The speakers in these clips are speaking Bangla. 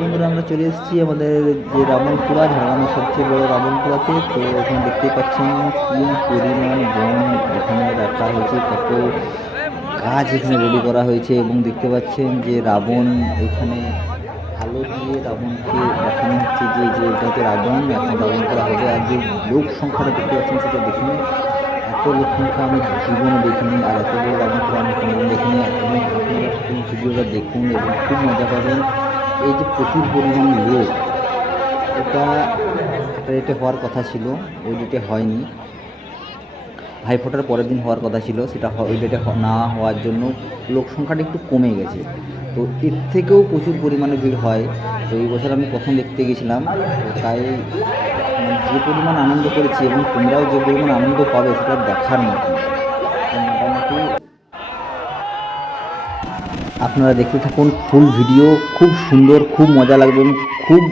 বন্ধুরা আমরা চলে এসেছি আমাদের যে রাবণপুরা, ঝাড়গ্রামের সবচেয়ে বড় রাবণপুরাতে। তো এখানে দেখতেই পাচ্ছেন কি পরিমাণ বন এখানে রাখা হয়েছে, কত গাছ এখানে রেডি করা হয়েছে। এবং দেখতে পাচ্ছেন যে রাবণ এখানে আলো দিয়ে রাবণকে দেখানো হচ্ছে যে যে এটাতে রাবণ, এখন রাবণ করা হবে। আর যে লোক সংখ্যাটা দেখতে পাচ্ছেন সেটা দেখুন, এত লোক সংখ্যা আমি জীবনে দেখিনি, আর এত বড় রাবণপুরা আমি কোনোদিন দেখিনি। এবং আপনারা ফুল ভিডিওটা দেখুন এবং খুব মজা পাবেন। এই যে প্রচুর পরিমাণ লোক, এটা একটা ডেটে হওয়ার কথা ছিল, ওই ডেটে হয়নি। ভাইফোঁটার পরের দিন হওয়ার কথা ছিল, সেটা ওই ডেটে না হওয়ার জন্য লোক সংখ্যাটা একটু কমে গেছে। তো এর থেকেও প্রচুর পরিমাণে ভিড় হয়। তো এই বছর আমি প্রথম দেখতে গেছিলাম, তো তাই যে পরিমাণ আনন্দ করেছি এবং তোমরাও যে পরিমাণ আনন্দ পাবে সেটা দেখার মতো। মোটামুটি আপনারা দেখতে থাকুন ফুল ভিডিও, খুব সুন্দর, খুব মজা লাগবে এবং খুব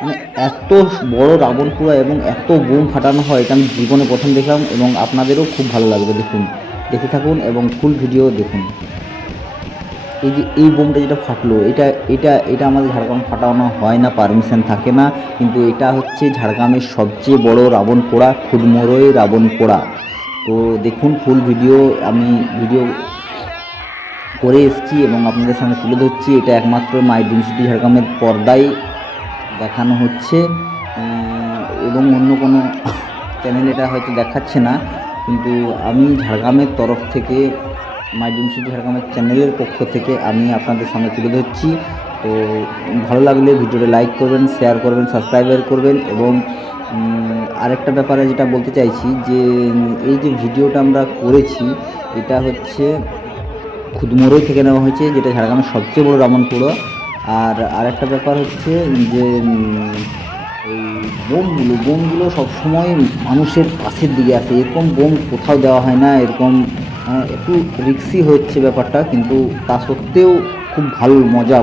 মানে এত বড় রাবণপুরা এবং এত বোম ফাটানো হয় এটা আমি জীবনে প্রথম দেখলাম এবং আপনাদেরও খুব ভালো লাগবে। দেখুন, দেখতে থাকুন এবং ফুল ভিডিও দেখুন। এই যে এই বোমটা যেটা ফাটলো, এটা এটা এটা আমাদের ঝাড়গ্রাম ফাটানো হয় না, পারমিশন থাকে না, কিন্তু এটা হচ্ছে ঝাড়গ্রামের সবচেয়ে বড় রাবণ পোড়া, খুদমরই রাবণ পোড়া। তো দেখুন ফুল ভিডিও, আমি ভিডিও করে এসেছি এবং আপনাদের সামনে তুলে ধরছি। এটা একমাত্র মাই ড্রিম সিটি ঝাড়গ্রামের পর্দায় দেখানো হচ্ছে এবং অন্য কোনো চ্যানেল এটা হয়তো দেখাচ্ছে না, কিন্তু আমি ঝাড়গ্রামের তরফ থেকে, মাই ড্রিম সিটি ঝাড়গ্রামের চ্যানেলের পক্ষ থেকে আমি আপনাদের সামনে তুলে ধরছি। তো ভালো লাগলে ভিডিওটা লাইক করবেন, শেয়ার করবেন, সাবস্ক্রাইব করবেন। এবং আরেকটা ব্যাপারে যেটা বলতে চাইছি যে এই যে ভিডিওটা আমরা করেছি এটা হচ্ছে খুদমরই থেকে নেওয়া হয়েছে, যেটা ঝাড়গ্রামের সবচেয়ে বড় রাবণপুরা। আর আরেকটা ব্যাপার হচ্ছে যে এই বোমগুলো সবসময় মানুষের পাশের দিকে আসে, এরকম বোম কোথাও দেওয়া হয় না। এরকম একটু রিস্কি হচ্ছে ব্যাপারটা, কিন্তু তা সত্ত্বেও খুব ভালো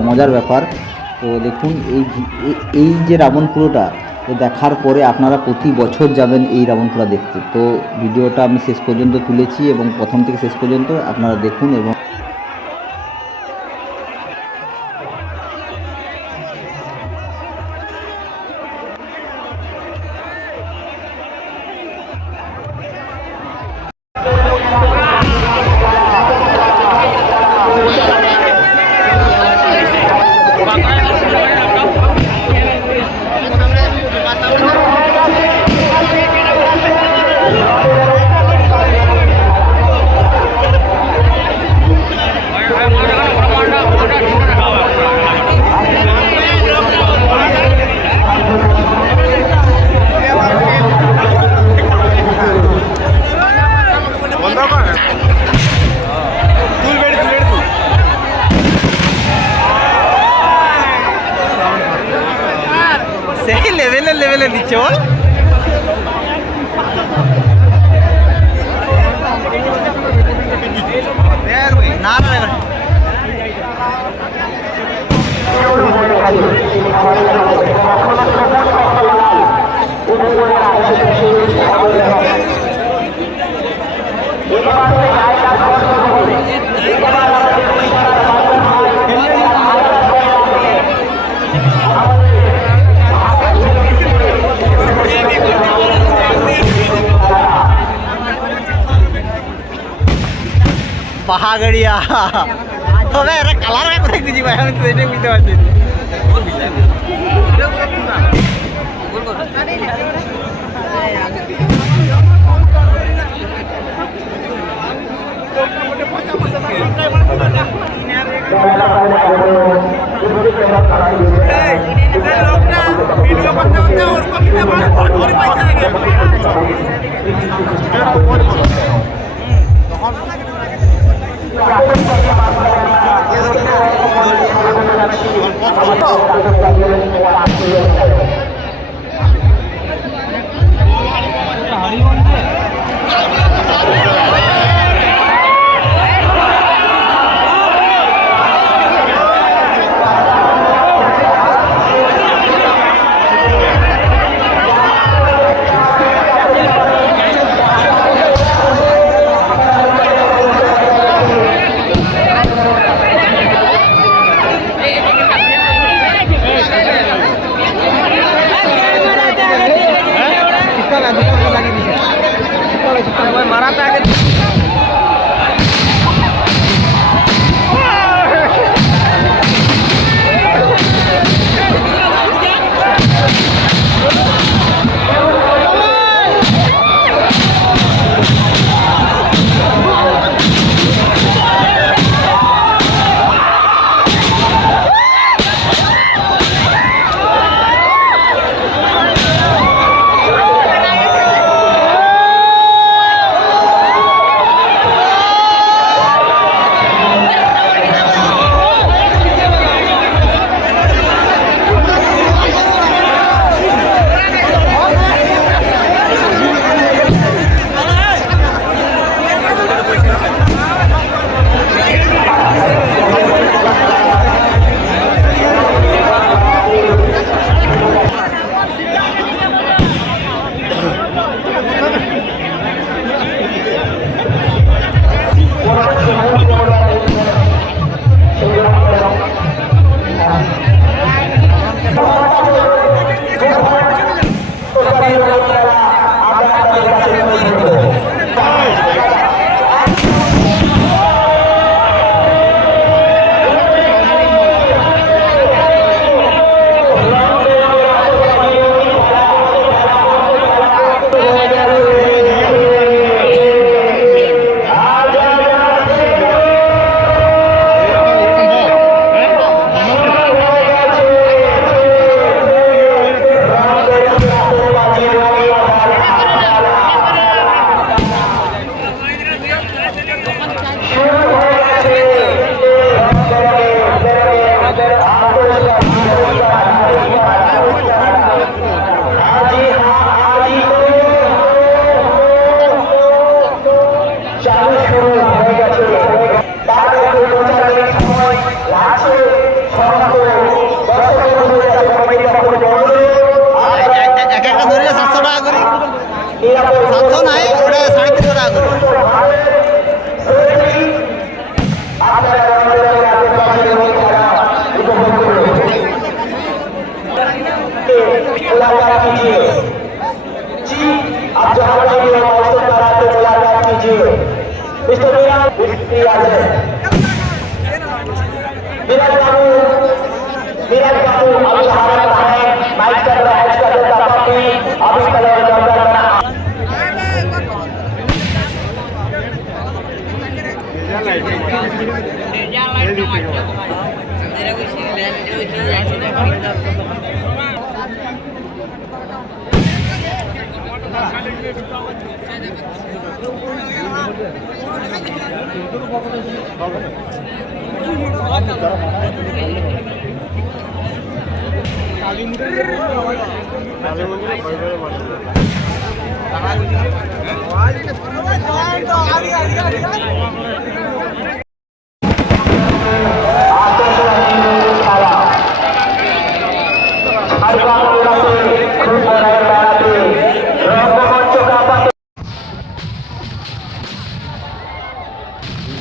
মজার ব্যাপার। তো দেখুন এই যে রাবণপুরাটা দেখার পরে আপনারা প্রতি বছর যাবেন এই রাবণপুরা দেখতে। তো ভিডিওটা আমি শেষ পর্যন্ত তুলেছি এবং প্রথম থেকে শেষ পর্যন্ত আপনারা দেখুন। এবং সেই লেভেলে দিচ্ছে বল। না পাহাড়িয়া তবে এটা কালার কোথায় খুঁজি ভাই, আমি তো এটাই বুঝতে পারছি।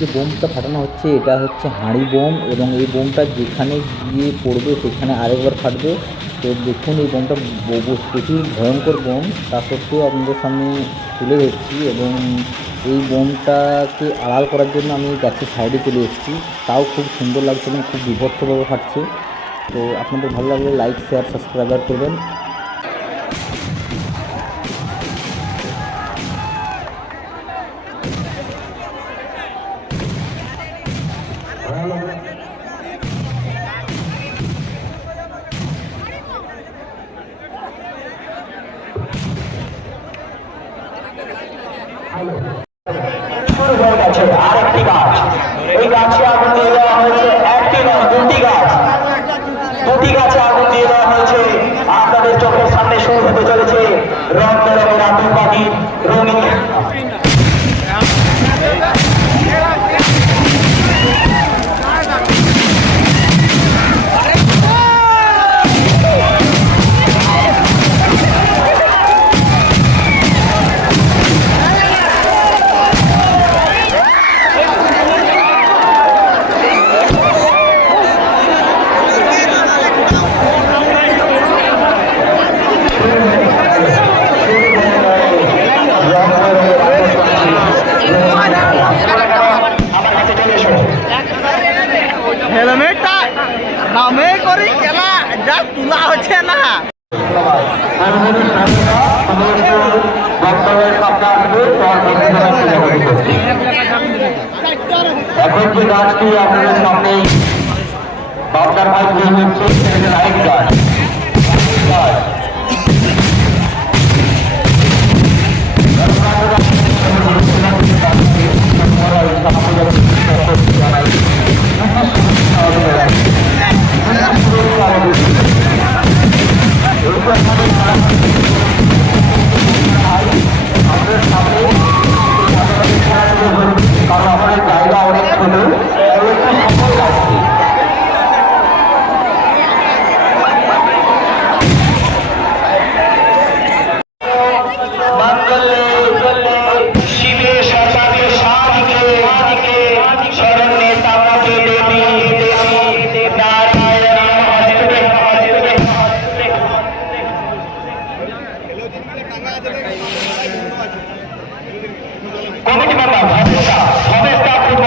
যে বোমটা ফাটানো হচ্ছে এটা হচ্ছে হাঁড়ি বোম, এবং এই বোমটা যেখানে গিয়ে পড়বে সেখানে আরেকবার ফাটবে। তো দেখুন এই বোমটা প্রচুর ভয়ঙ্কর বোম, তা সত্ত্বেও আপনাদের সামনে তুলে ধরছি। এবং এই বোমটাকে আড়াল করার জন্য আমি গাছের সাইডে চলে এসেছি, তাও খুব সুন্দর লাগছে এবং খুব বিভৎসভাবে ফাটছে। তো আপনাদের ভালো লাগলে লাইক, শেয়ার, সাবস্ক্রাইবার করবেন। আরেকটি গাছ, এই গাছে আগুন দিয়ে দেওয়া হয়েছে, একটি নয় দুটি গাছে আগুন দিয়ে দেওয়া হয়েছে। আপনাদের চোখের সামনে শুরু হতে চলেছে রং বেরঙের আতঙ্কবাদী রঙিন। হেলমেটটা নামে করি খেলা যা তোলা হচ্ছে না। এখন যে গাছটি আপনাদের সামনে বাবদার ভাই দিয়ে হচ্ছে সেটা লাইট গাছ। কারণ আমাদের জায়গা অনেক ছোট, একটু সময় লাগছে। कमेटी मेंबर भवेश का खुद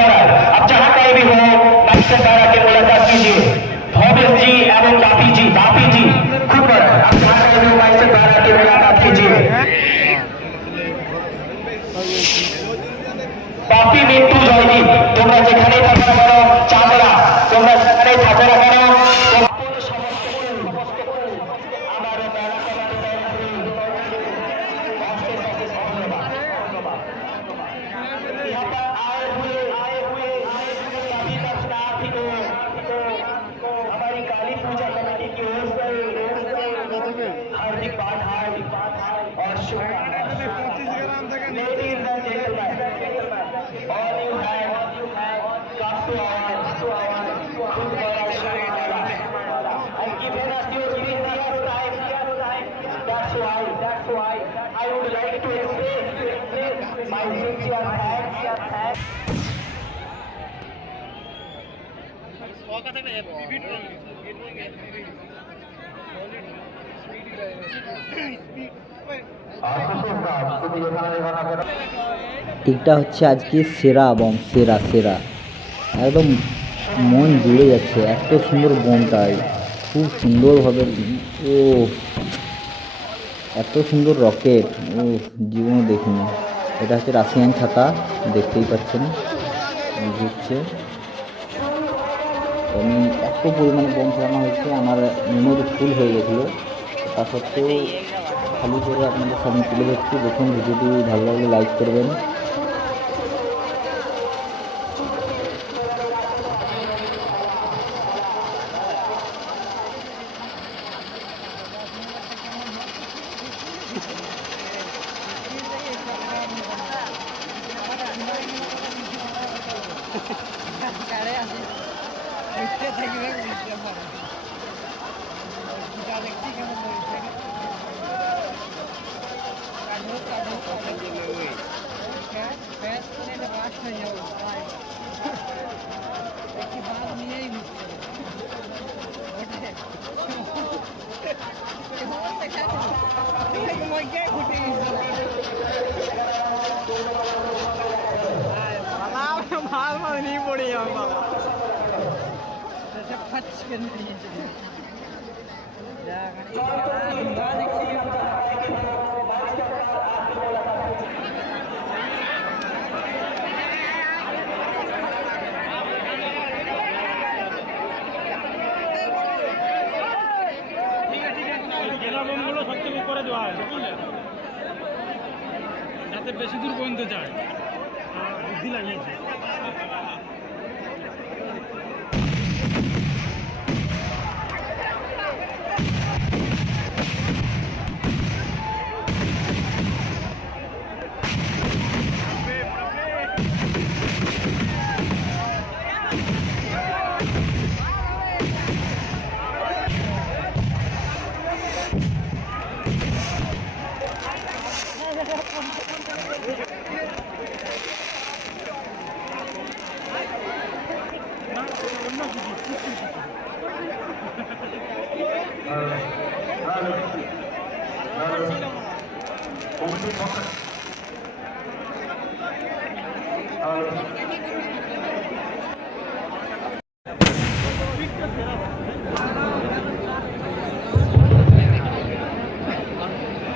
आप जहाँ कहीं भी हो नाइट द्वारा के मुलाकात कीजिए। भवेश जी एवं बापी जी खुद आप जहाँ कहीं भी हो नाइट द्वारा के मुलाकात कीजिए। बापी मिट्टू जयदी তোমরা যেখানেই থাকো না কেন, চামড়া তোমরা যেখানেই থাকো না কেন, हमारी काली पूजा कमेटी की ओर से हार्दिक और Ladies and gentlemen, all you have come to our and given us your precious time. That's why I would like to express my sincere thanks. এটা হচ্ছে আজকে সেরা বম, সেরা একদম মন জুড়ে যাচ্ছে, এত সুন্দর বোমটাই খুব সুন্দরভাবে। ও এত সুন্দর রকেট ও জীবনে দেখিনি। এটা হচ্ছে রাশিয়ান ছাতা, দেখতেই পাচ্ছেন ঘুরছে। আমি এত পরিমাণে বোম ফেলানো হয়েছে, আমার মেমোরি ফুল হয়ে গেছিলো। তা সত্ত্বেও খালি করে আপনাদের সামনে তুলে ধরছি। দেখুন, ভিডিওটি ভালো লাগলে লাইক করবেন। नहीं पड़ी সবচেয়ে করে দেওয়া হয়েছে, বুঝলেন, যাতে বেশি দূর পর্যন্ত যায়। বুদ্ধি লাগিয়েছে।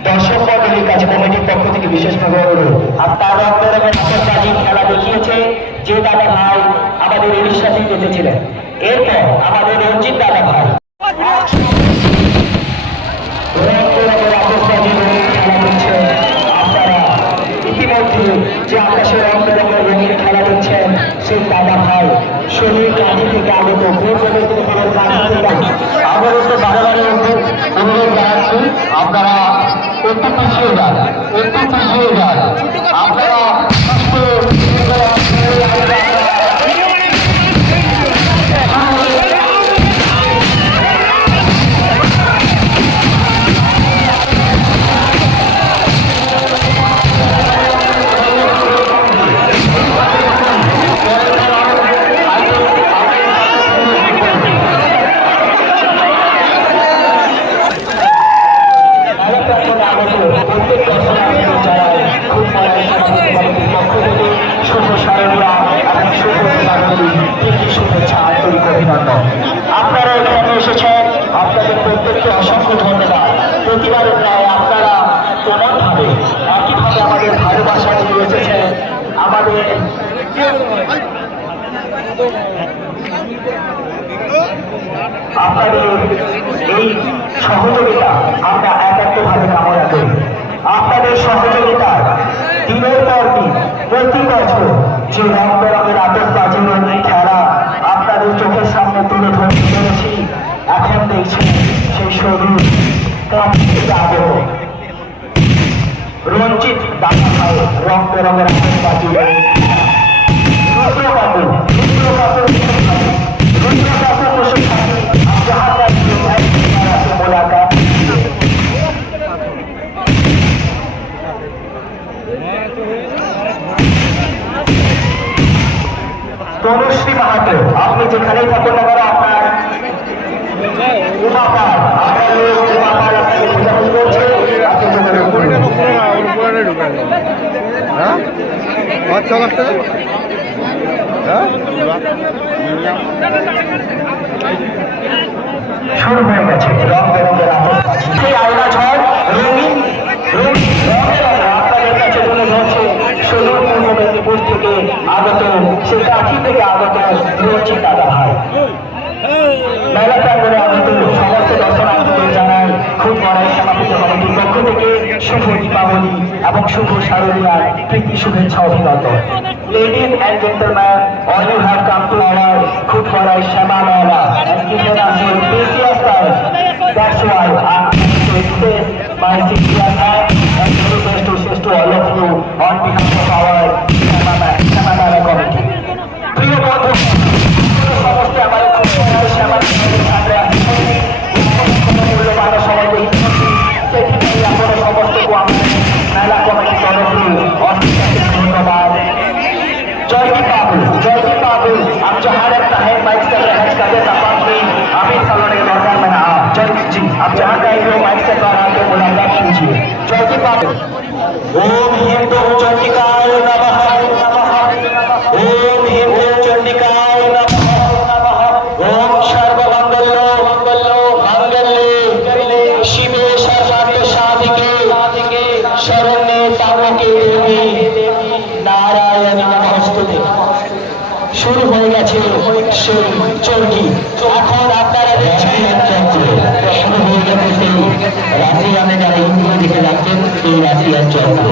দর্শক মন্ডলীর কাছে কমিটির পক্ষ থেকে বিশেষভাবে অনুরোধ, আপনার রক্তরঙের আতশবাজি খেলা দেখিয়েছে যে দাদা ভাই আমাদের উড়িষ্যাতেই বেঁচেছিলেন। এরপর আমাদের রঞ্জিত দাদা ভাই রক্তরঙের আতশবাজি খেলা দিচ্ছেন। আপনারা ইতিমধ্যে যে আকাশে রক্তরঙের রঙিন খেলা দিচ্ছেন সেই দাদা ভাই শরীর কাঁধি থেকে আগত পূর্ব মেদিনীপুরের কাঁধি থেকে আগত বারবারে অনুরোধ জানাচ্ছি, আপনারা একটু পিছিয়ে যান, একটু পিছিয়ে যান। আপনারা আপনারা এখানে এসেছেন, আপনাদের প্রত্যেককে অসংখ্য ধন্যবাদ। প্রতিবারের ন্যায় আপনারা তেমনভাবে একইভাবে আমাদের ভালোবাসা দিয়ে এসেছেন। আমাদের আপনাদের এই সহযোগিতা আমরা একাত্মভাবে কামনা করি। আপনাদের সহযোগিতার দিনের পর দিন প্রতি বছর যে রঙের আতশবাজি রঙিন খেলা আপনাদের চোখের সামনে তুলে ধরতে পেরেছি, এখন দেখছেন সেই শরীর কাঁপতে আগত রঞ্জিত দাদা ভাই রঙের আতশবাজি তনুশ্রী মাহাতো, আপনি যেখানেই থাকুন না কেন, আপনার উমাপার আপনার উমাপার আপনাকে খোঁজাখুঁজি করছে। হ্যাঁ শুরু হয়ে গেছে রং বেরঙের আতশবাজি। সেই আয়না ঝড় রঙিন রঙিন রঙে রঙে আপনাদের কাছে তুলে ধরছে ষোলোর পূর্ব মেদিনীপুর থেকে আগত, সে কাঠি থেকে আগত রয়েছে দাদা ভাই। মেলা প্রাঙ্গণে আগত সমস্ত দর্শনার্থীদের জানাই খুব বড়াই সমাপিত কমিটির পক্ষ থেকে শুভ দীপাবলি এবং শুভ শারদীয়ার প্রীতি শুভেচ্ছা অভিনন্দন। Ladies and gentlemen, all you have come to our Khud Barai Shama Mela and given us your precious time. That's why I'm going to express my sincere thanks and very best wishes to all of you on behalf of our Shama Mela committee. প্রিয় বন্ধু, সমস্ত আমার খুব বড়াই শ্যামা মেলার সামনে মূল্যবান সময় দিচ্ছি, সেক্ষেত্রে আপনারা সমস্ত মেলা কমিটির তরফে অসংখ্য ধন্যবাদ। जय बाबू आप जहाँ रहता है माइक से रहज का देता बाकी अभी सालों के दौरान में आप जय जी आप जहाँ कहीं भी माइक से दौरान के मुलाकात कीजिए। जय बाबू ओम हिंदू चंडिकाय नमः ओम हिंदू चंडिकाय नमः ओम सर्वमंगल मंगल्ये शिवे सर्वार्थ साधिके शरण्ये त्र्यंबके देवी नारायण नमस्ते। শুরু হয়ে গেছে সেই চর্কি, এখন আপনারা দেখছেন শুরু হয়ে গেছে সেই রাশিয়ানে যারা ইন্দ্রিয় দেখে রাখবেন এই রাশিয়ান চক্র।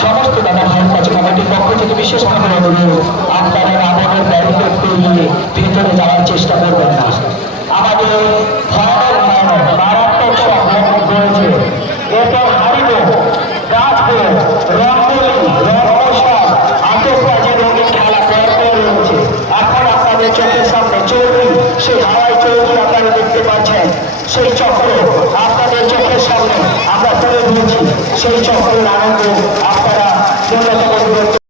সমস্ত দাদা ভাই কাছে কমিটির পক্ষ থেকে বিশেষভাবে অনুরোধ, আপনারা রাবণের ব্যারিকেড পেরিয়ে ভেতরে যাওয়ার চেষ্টা করবেন না। আমাদের ভয়ানক মারাত্মক সব রয়েছে, এরপর হারিব গাছবো রঙ্গোলি রঙ্গোৎসব আতশবাজি রঙিন খেলা পরপর রয়েছে। এখন আপনাদের চোখের সামনে চৌকি, সেই হাওয়াই চৌকি আপনারা দেখতে পাচ্ছেন, সেই চক্র আপনাদের চোখের সামনে আমরা তুলে ধরেছি। সেই চক্রের আনন্দ আপনারা ন্যূনতম দূরত্ব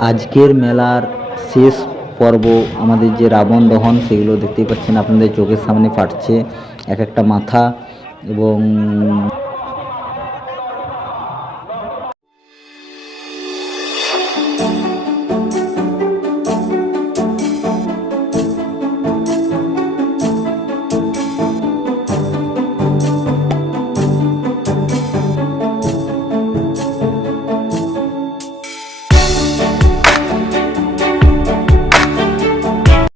আজকের মেলার শেষ পর্ব আমাদের যে রাবণ দহন সেগুলো দেখতেই পাচ্ছেন আপনাদের চোখের সামনে ফাটছে এক একটা মাথা এবং